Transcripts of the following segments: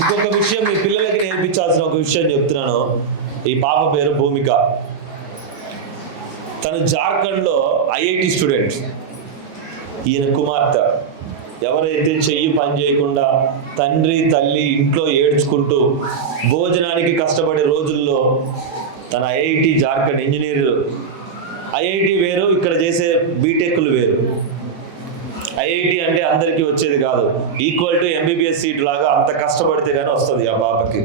ఇంకొక విషయం మీ పిల్లలకి నేర్పించాల్సిన ఒక విషయం చెప్తున్నాను. ఈ పాప పేరు భూమిక. తను జార్ఖండ్లో ఐఐటి స్టూడెంట్. ఈయన కుమార్తె ఎవరైతే చెయ్యి పని చేయకుండా తండ్రి తల్లి ఇంట్లో ఏడ్చుకుంటూ భోజనానికి కష్టపడే రోజుల్లో తన ఐఐటి జార్ఖండ్ ఇంజనీర్. ఐఐటి వేరు, ఇక్కడ చేసే బీటెక్లు వేరు. ఐఐటి అంటే అందరికీ వచ్చేది కాదు, ఈక్వల్ టు ఎంబీబీఎస్ సీట్ లాగా అంత కష్టపడితే కానీ వస్తుంది ఆ పాపకి.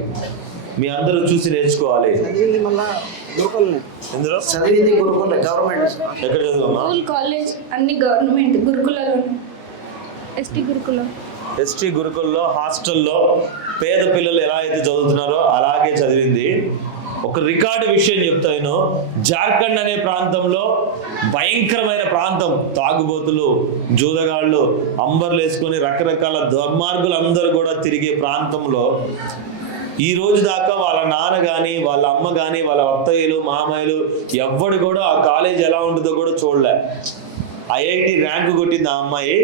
మీ అందరూ చూసి నేర్చుకోవాలి. ఎక్కడ చదువమ్మా? కాలేజ్ అన్ని గవర్నమెంట్ గురుకులలో, ఎస్టీ గురుకుల్లో హాస్టల్లో పేద పిల్లలు ఎలా అయితే చదువుతున్నారో అలాగే చదివింది. ఒక రికార్డు విషయం చెప్తాను. జార్ఖండ్ అనే ప్రాంతంలో భయంకరమైన ప్రాంతం. తాగుబోతులు, జూదగాళ్ళు, అంబర్లు వేసుకొని రకరకాల దుర్మార్గులు అందరూ కూడా తిరిగే ప్రాంతంలో ఈ రోజు దాకా వాళ్ళ నాన్న కానీ వాళ్ళ అమ్మ కానీ వాళ్ళ అత్తయ్యలు మామయ్యలు ఎవ్వడు కూడా ఆ కాలేజ్ ఎలా ఉంటుందో కూడా చూడలే. ఐఐటి ర్యాంకు కొట్టింది ఆ అమ్మాయి.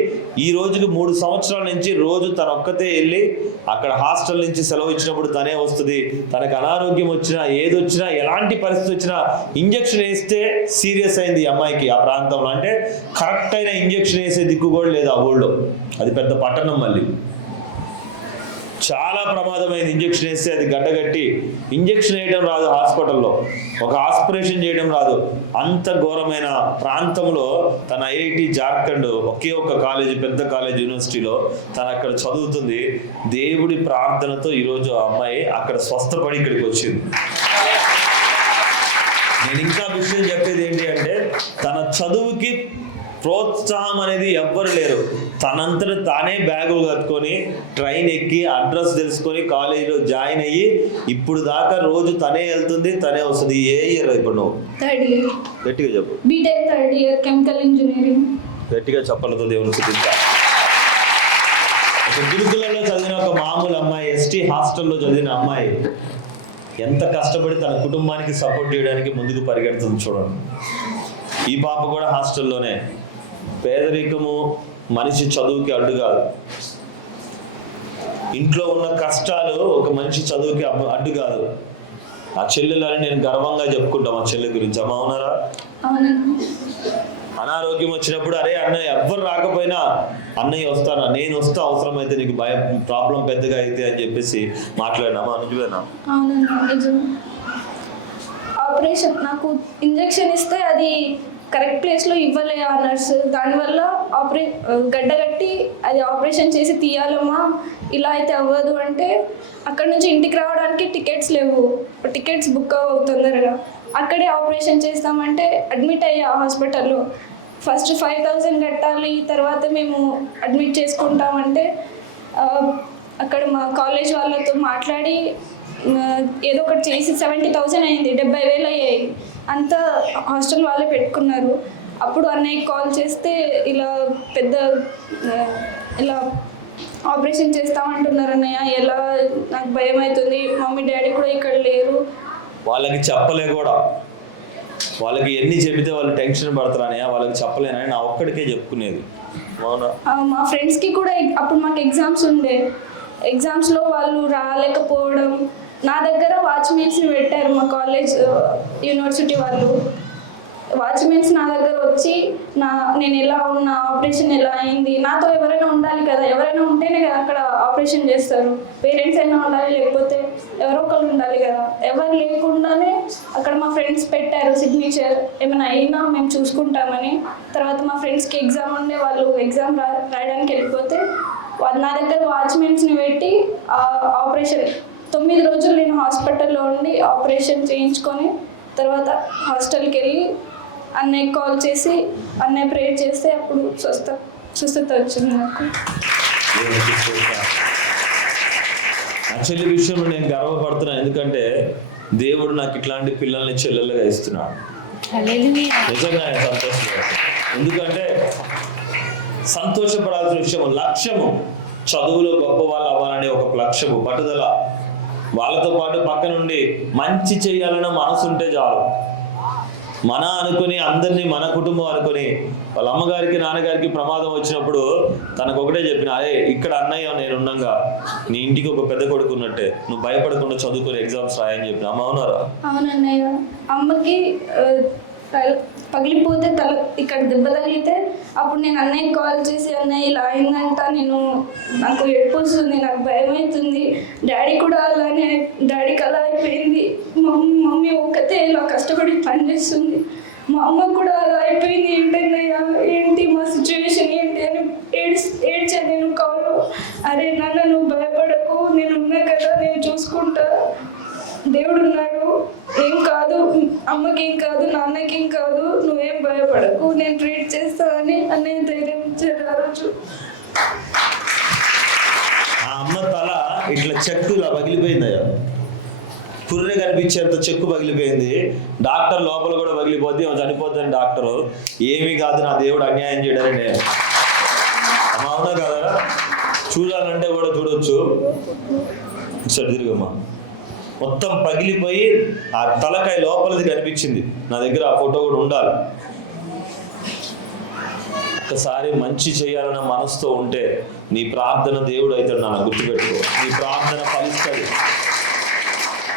ఈ రోజుకి 3 సంవత్సరాల నుంచి రోజు తన ఒక్కతే వెళ్ళి అక్కడ హాస్టల్ నుంచి సెలవు ఇచ్చినప్పుడు తనే వస్తుంది. తనకు అనారోగ్యం వచ్చినా ఏదొచ్చినా ఎలాంటి పరిస్థితి వచ్చినా ఇంజక్షన్ వేస్తే సీరియస్ అయింది ఈ అమ్మాయికి. ఆ ప్రాంతంలో అంటే కరెక్ట్ అయిన ఇంజక్షన్ వేసే దిక్కు కూడా లేదు ఆ ఊళ్ళో. అది పెద్ద పట్టణం, మళ్ళీ చాలా ప్రమాదమైంది. ఇంజక్షన్ వేస్తే అది గడ్డగట్టి ఇంజక్షన్ వేయడం రాదు హాస్పిటల్లో, ఒక ఆపరేషన్ చేయడం రాదు. అంత ఘోరమైన ప్రాంతంలో తన ఐఐటి జార్ఖండ్ ఒకే ఒక కాలేజీ, పెద్ద కాలేజ్, యూనివర్సిటీలో తను అక్కడ చదువుతుంది. దేవుడి ప్రార్థనతో ఈరోజు ఆ అమ్మాయి అక్కడ స్వస్థపడి ఇక్కడికి వచ్చింది. నేను ఇంకా విషయం చెప్పేది ఏంటి అంటే, తన చదువుకి ప్రోత్సాహం అనేది ఎవ్వరు లేరు. తనంతట తానే బ్యాగులు కట్టుకొని ట్రైన్ ఎక్కి అడ్రస్ తెలుసుకొని కాలేజీలో జాయిన్ అయ్యి ఇప్పుడు దాకా రోజు తనే వెళ్తుంది, తనే వస్తుంది. ఏ ఇయర్ ఇప్పుడు నువ్వు? Third year. గట్టిగా చెప్పు. BTech third year, chemical engineering. గట్టిగా చెప్పలతో దేవుని స్తుతించాలి. ఒక గురుకులలో చదివిన ఒక మామూలు అమ్మాయి, ఎస్టీ హాస్టల్లో చదివిన అమ్మాయి ఎంత కష్టపడి తన కుటుంబానికి సపోర్ట్ చేయడానికి ముందుకు పరిగెడుతుంది చూడండి. ఈ పాప కూడా హాస్టల్లోనే. పేదరికము మనిషి చదువుకి అడ్డు కాదు. ఇంట్లో ఉన్న కష్టాలు ఒక మనిషి చదువుకి అడ్డు కాదు. ఆ చెల్లెలని నేను గర్వంగా చెప్పుకుంటాం ఆ చెల్లె గురించి. అమ్మ అవునారా? అనారోగ్యం వచ్చినప్పుడు అరే అన్నయ్య ఎవ్వరు రాకపోయినా అన్నయ్య వస్తానా, నేను వస్తా, అవసరమైతే నీకు ప్రాబ్లం పెద్దగా అయితే అని చెప్పేసి మాట్లాడినామా? నిజమేనా? ఆపరేషన్ నాకు ఇంజెక్షన్ ఇస్తే అది కరెక్ట్ ప్లేస్లో ఇవ్వలే ఆ నర్స్. దానివల్ల గడ్డగట్టి అది ఆపరేషన్ చేసి తీయాలమ్మా, ఇలా అయితే అవ్వదు అంటే అక్కడ నుంచి ఇంటికి రావడానికి టికెట్స్ లేవు. టికెట్స్ బుక్ అవుతుందరగా అక్కడే ఆపరేషన్ చేస్తామంటే అడ్మిట్ అయ్యా హాస్పిటల్లో. ఫస్ట్ 5,000 కట్టాలి, తర్వాత మేము అడ్మిట్ చేసుకుంటామంటే అక్కడ మా కాలేజ్ వాళ్ళతో మాట్లాడి ఏదో ఒకటి చేసి 70,000 అయింది. 70,000 అయ్యాయి. అంతా హాస్టల్ వాళ్ళే పెట్టుకున్నారు. అప్పుడు అన్నయ్యకి కాల్ చేస్తే ఇలా ఇలా ఆపరేషన్ చేస్తామంటున్నారు అన్నయ్య, ఎలా, నాకు భయం అవుతుంది, మమ్మీ డాడీ కూడా ఇక్కడ లేరు. వాళ్ళకి చెప్పలే కూడా. వాళ్ళకి ఎన్ని చెబితే వాళ్ళు టెన్షన్ పడతారని వాళ్ళకి చెప్పలేనని నా ఒక్కడికే చెప్పుకునేది. మా ఫ్రెండ్స్కి కూడా అప్పుడు మాకు ఎగ్జామ్స్ ఉండే. ఎగ్జామ్స్లో వాళ్ళు రాలేకపోవడం, నా దగ్గర వాచ్మెన్స్ని పెట్టారు మా కాలేజ్ యూనివర్సిటీ వాళ్ళు. వాచ్మెన్స్ నా దగ్గర వచ్చి నేను ఎలా ఉన్నా, ఆపరేషన్ ఎలా అయింది, నాతో ఎవరైనా ఉండాలి కదా, ఎవరైనా ఉంటేనే కదా అక్కడ ఆపరేషన్ చేస్తారు. పేరెంట్స్ అయినా ఉండాలి, లేకపోతే ఎవరో ఒకరు ఉండాలి కదా. ఎవరు లేకుండానే అక్కడ మా ఫ్రెండ్స్ పెట్టారు సిగ్నేచర్, ఏమైనా అయినా మేము చూసుకుంటామని. తర్వాత మా ఫ్రెండ్స్కి ఎగ్జామ్ ఉండే, వాళ్ళు ఎగ్జామ్ రాయడానికి వెళ్ళిపోతే నా దగ్గర వాచ్మెన్స్ని పెట్టి ఆపరేషన్ 9 రోజులు నేను హాస్పిటల్లో ఉండి ఆపరేషన్ చేయించుకొని తర్వాత హాస్టల్కి వెళ్ళి అన్నయ్య కాల్ చేసి అన్నయ్య ప్రేయర్ చేస్తే అప్పుడు స్వస్థత వచ్చింది నాకు. యాక్చువల్లీ విషయంలో నేను గర్వపడుతున్నాను, ఎందుకంటే దేవుడు నాకు ఇట్లాంటి పిల్లల్ని చెల్లెలుగా ఇస్తున్నాడు. నిజంగా నేను సంతోషంగా. ఎందుకంటే సంతోషపడాల్సిన విషయం, లక్ష్యము చదువులో గొప్ప వాళ్ళు అవ్వాలనే ఒక లక్ష్యము, పట్టుదల. వాళ్ళతో పాటు పక్క నుండి మంచి చేయాలన్న మనసు ఉంటే చాలు. మన అనుకుని అందరినీ మన కుటుంబం అనుకుని వాళ్ళ అమ్మగారికి నాన్నగారికి ప్రమాదం వచ్చినప్పుడు తనకు ఒకటే చెప్పిన, అరే ఇక్కడ అన్నయ్య నేను ఉన్నాగా, నీ ఇంటికి ఒక పెద్ద కొడుకు ఉన్నట్టే, నువ్వు భయపడకుండా చదువుకొని ఎగ్జామ్స్ రాయని చెప్పిన. అమ్మ అవునారా? అవునన్నయ్య. అమ్మకి పగిలిపోతే తల ఇక్కడ దెబ్బ తగిలితే అప్పుడు నేను అన్నయ్యకి కాల్ చేసి, అన్నయ్య ఇలా అయిందంట, నాకు ఏడుపు వస్తుంది, నాకు భయం అవుతుంది, డాడీ కూడా అలానే, డాడీకి అలా అయిపోయింది, మమ్మీ ఒక్కతే ఇలా కష్టపడి పని చేస్తుంది, మా అమ్మ కూడా అలా అయిపోయింది, ఏంటన్నయ్య ఏంటి మా సిచ్యువేషన్ ఏంటి అని ఏడ్చాను నేను కాల్లో. అరే నాన్న నువ్వు భయపడకు, నేను ఉన్నా కదా, నేను చూసుకుంటా, దేవుడు ఉన్నాడు, ఏం కాదు, అమ్మకి ఏం కాదు, నాన్నకి ఏం కాదు, నువ్వేం భయపడకు, నేను ట్రీట్ చేస్తా అని అన్నయ్య ధైర్యం ఇచ్చారు ఆ రోజు. ఆ అమ్మ తల ఇట్లా చెక్కు ఇలా పగిలిపోయిందయ్యా, పుర్రె కనిపించేంత చెక్కు పగిలిపోయింది. డాక్టర్ లోపల కూడా పగిలిపోద్ది, చనిపోద్దని డాక్టరు. ఏమీ కాదు, నా దేవుడు అన్యాయం చేయడానే. అమ్మ అవునా కదా? చూడాలంటే కూడా చూడొచ్చు. సరే తిరిగమ్మా. మొత్తం పగిలిపోయి ఆ తలకాయ లోపలిది కనిపించింది. నా దగ్గర ఆ ఫోటో కూడా ఉండాలి. ఒకసారి మంచి చేయాలన్న మనసుతో ఉంటే నీ ప్రార్థన దేవుడు అవుతాడు. నాన్న గుర్తుపెట్టుకో, నీ ప్రార్థన ఫలిస్తుంది.